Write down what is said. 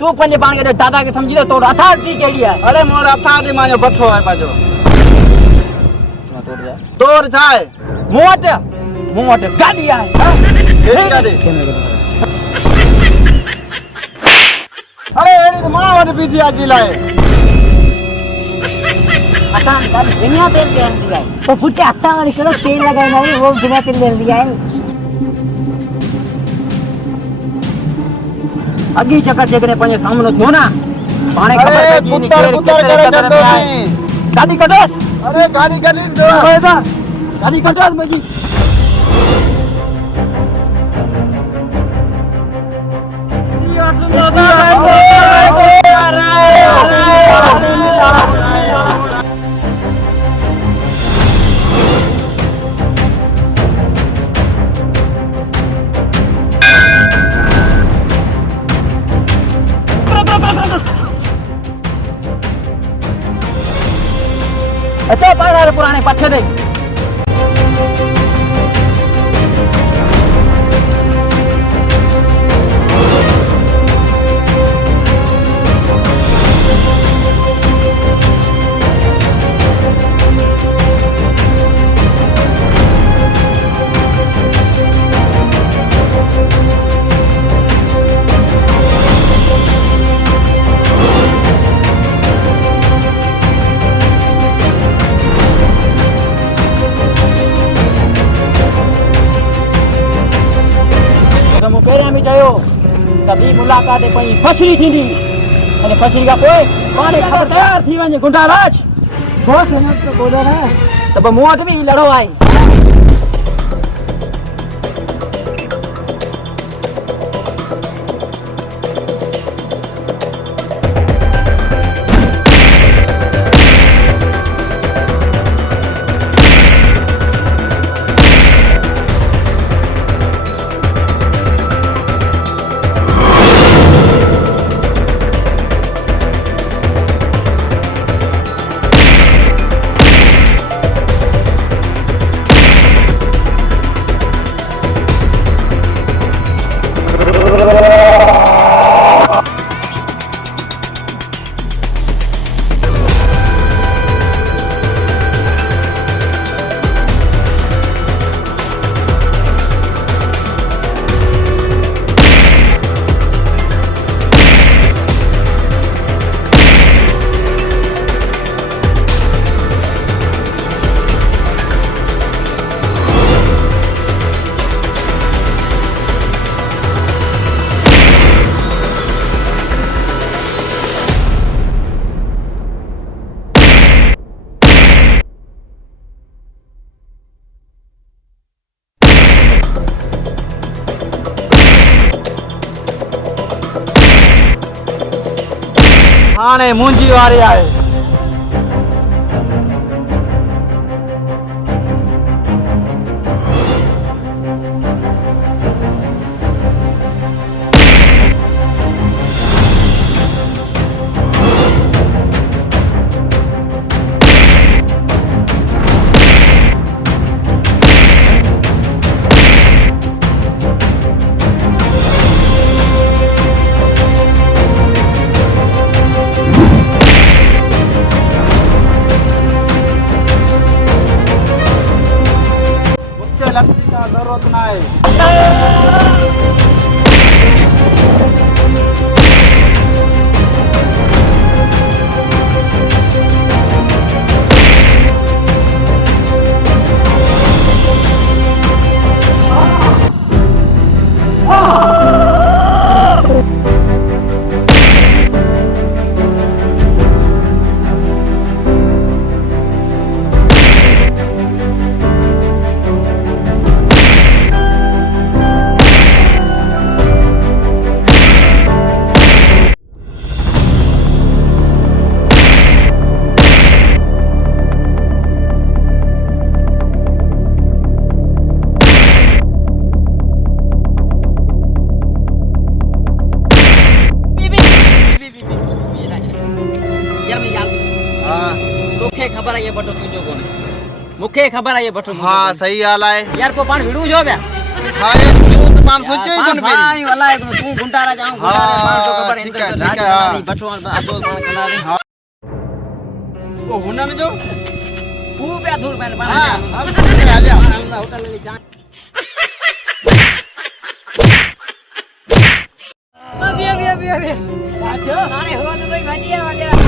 तू पंजे पाण के दादा के समझी ले तो अथॉरिटी केड़ी है अरे मोर अथॉरिटी माने बठो है पाजो तोड़ जा तोर जाए मोट गाड़ी है केड़ी गाड़ी अरे एडी मां वट पीछे आजी लाए असान गाड़ी दुनिया तेल दे दिया है तो फुटे अत्ता वाली करो तेल लगाई नहीं वो बिना तेल दे दिया है अगी चक्कर चकने पंजे सामने थो ना पाने अरे खबर पुत्र करे जंदो नहीं गाड़ी कटोस अरे गाड़ी करी दो गाड़ी कटोस मजी अच्छा पागल पुराने पट्टे दे पहिरियां बि चयो त ॿी मुलाक़ात पंहिंजी फसरी थींदी अने फसरी खां पोइ पाणे ख़बर तयार थी वञे गुंडाराज बहुत समझ तो बोलो ना त पोइ मूं वटि बि लड़ो आहे हाणे मुंजी वारी आहे लकड़ी का जरूरत ना है खबर है ये बटो तुझो कोने मुखे खबर है ये बटो हां सही हाल है यार को पान विडू जो बे हां ये यूं तो मान सोचे ही कोन पे हां वाला है तू गुंडारा जाऊं गुंडारे हाँ, मार तो खबर ठीक है है, इंद्र ठीक है, राज हाँ। दी बटवा आदो मार कंदा दी हाँ। ओ हुना ने जो खूब पे दूर मैंने बना हाँ, अब ले आ लिया। होटल ले जा अभी अरे हो तो कोई भजिया वगैरह